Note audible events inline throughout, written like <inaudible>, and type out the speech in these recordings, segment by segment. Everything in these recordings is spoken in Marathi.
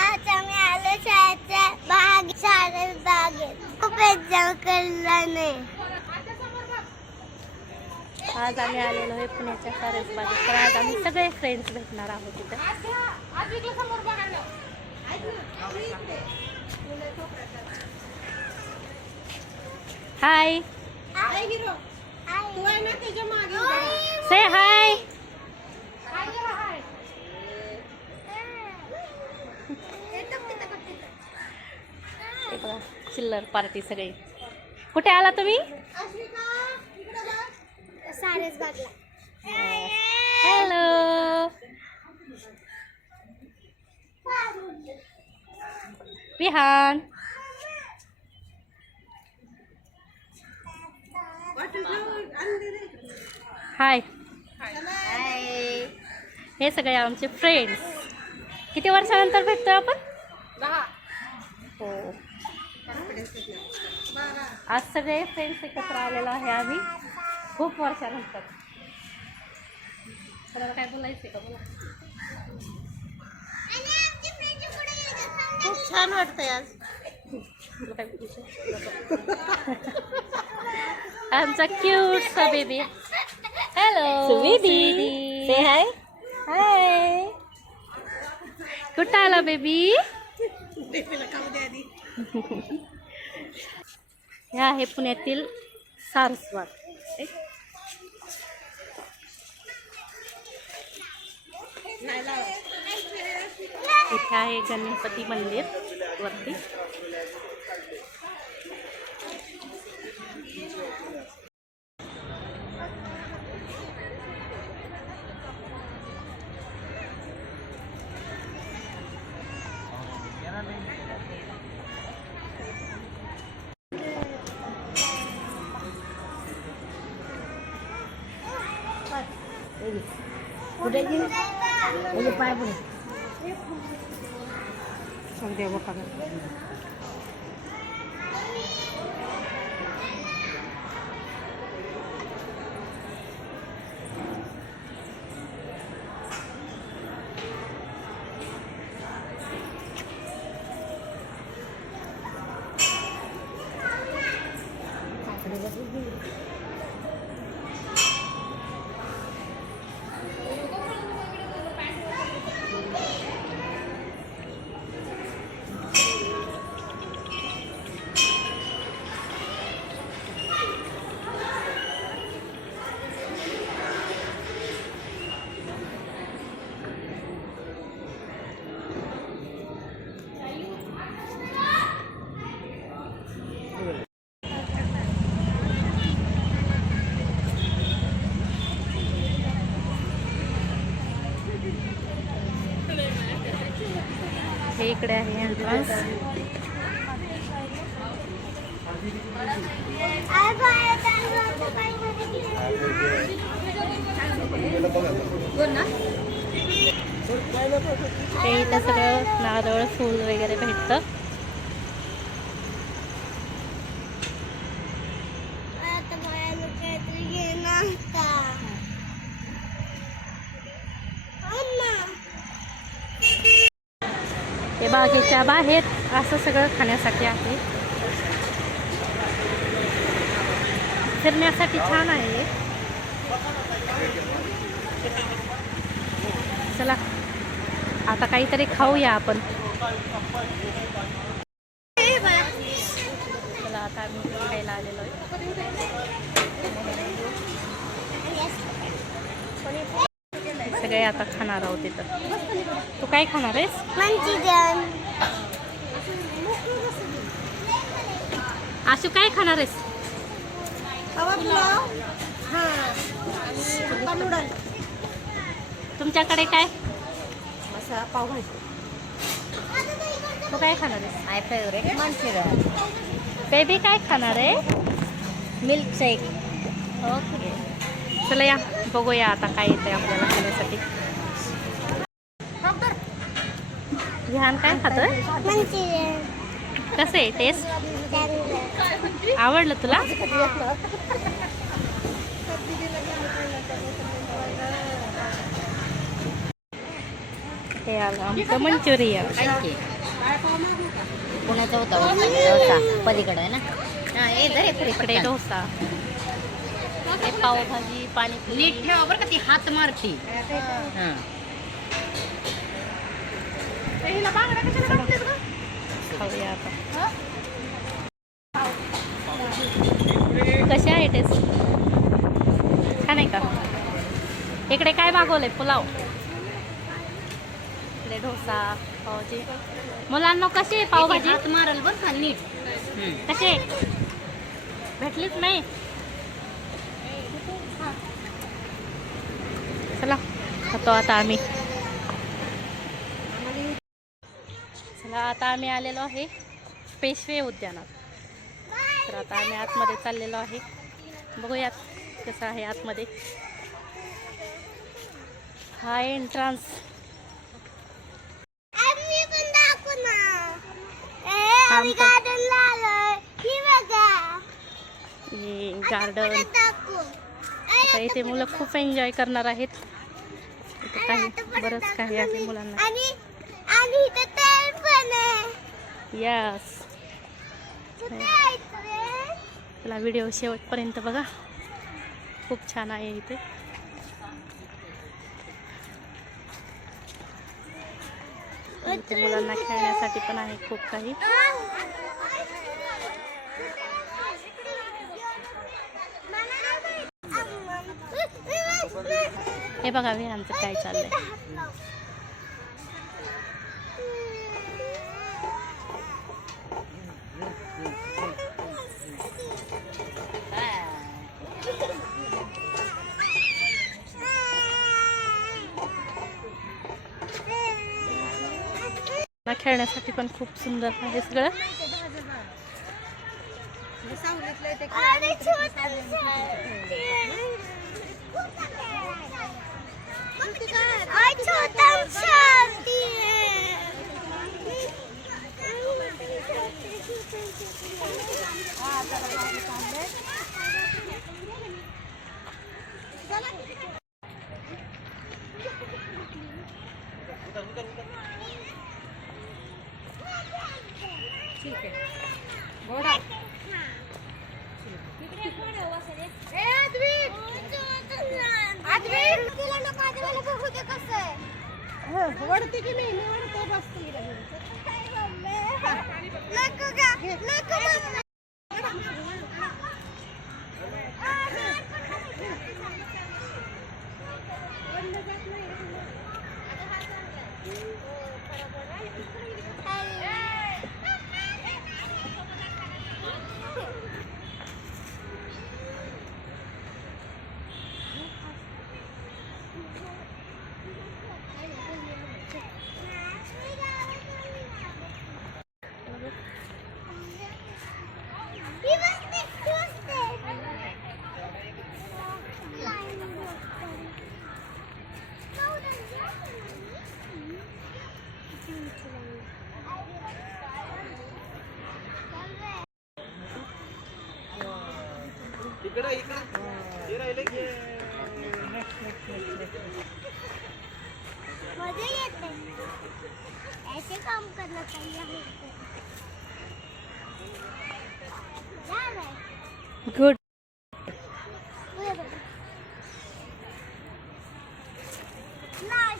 आज आम्ही आलो शाळेच्या बाग शाळेत बागेत खूप एन्जॉय केला नाही आज आम्ही आलेलो आहे पुण्याच्या सारस बागेत तर आज आम्ही सगळे फ्रेंड्स भेटणार आहोत तिथं. हाय से हाय हे बघा चिल्लर पार्टी सगळी. कुठे आला तुम्ही? हॅलो विहान. हाय हे सगळे आमचे फ्रेंड्स किती वर्षानंतर भेटतोय आपण? हो. आज सगळे फ्रेंड्स एकत्र आलेलो आहे आम्ही. खूप वर्षानंतर. काय बोलायचं का बोला. खूप छान वाटतंय आज? <laughs> आमचा क्यूट सा बेबी हॅलो बेबी से हाय हाय कुठं आला बेबी हे आहे पुण्यातील सारस्वत इथे आहे गणपती मंदिर वरती. ফুটে দিন এই যে পায়ে इकडे आहे एंट्रन्स. ते इथं सगळं नारळ फूल वगैरे भेटतं आता मला काहीतरी घेणार का अम्मा ते बागेच्या बाहेर असं सगळं खाण्यासाठी आहे. फिरण्यासाठी छान आहे चला आता काहीतरी खाऊया आपण. चला आता आम्ही खायला आलेलो आहे. सगळे आता खाणार आहोत तिथं तू काय खाणार आहेस? मंचुरियन. आशू काय खाणार आहेस? हां. तुमच्याकडे काय? मसाला पावभाजी तू काय खाणार आहेस? माय फेवरेट मंचुरियन. बेबी काय खाणार आहे? Milkshake okay. चला या. बघूया आता काय येते आपल्याला खाण्यासाठी. विहान काय मंचुरियन कसं आहे? टेस्ट आवडलं तुला? आलं आमचं मंचुरियन. पुण्याचा होता. पलीकडे ना? इकडे डोसा. हे पावभाजी पाणी नीट ठेवा बरं का ती हात मारती. हा. खाऊया आता. कसे आहे टेस्ट छान आहे का? इकडे काय मागवलंय? पुलाव. इकडे डोसा पावभाजी. मुलांना कशी आहे पावभाजी? हात मारल बरं का नीट. कसे भेटलीच नाही. चला खातो आता आम्ही चला आता आम्ही आलेलो आहे पेशवे उद्यानात तर आता आम्ही आतमध्ये चाललेलो आहे बघूयात कसं आहे आतमध्ये हा एंट्रान्स गार्डन आता इथे मुलं खूप एन्जॉय करणार आहेत. इथे काही बरंच काही आहे मुलांना. यस व्हिडिओ शेवटपर्यंत बघा. खूप छान आहे इथे. इथे मुलांना खेळण्यासाठी पण आहे खूप काही. हे बघा विहानचं काय चाललंय. खेळण्यासाठी पण खूप सुंदर आहे सगळं. आणि छोटंसं. आणि कसं? आहे वडते की नाही? मी वडते बसते मजा येते. ऐसे काम करना चाहिए हमको है गुड उधर बघ. नाही.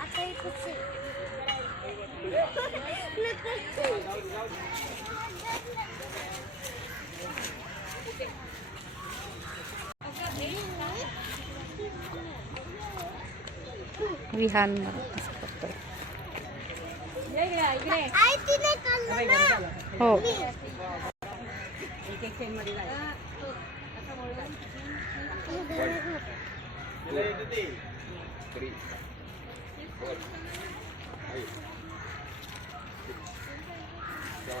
आता इथंच आहे. नकोच आहे. विहान असं करतोय आई तिने खाल्लं ना हो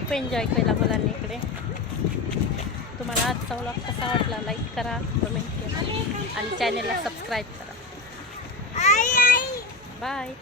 खूप एन्जॉय केला मुलांनी इकडे. तुम्हाला आजचा व्लॉग कसा वाटला लाईक करा कमेंट करा आणि चॅनेलला सबस्क्राईब करा. बाय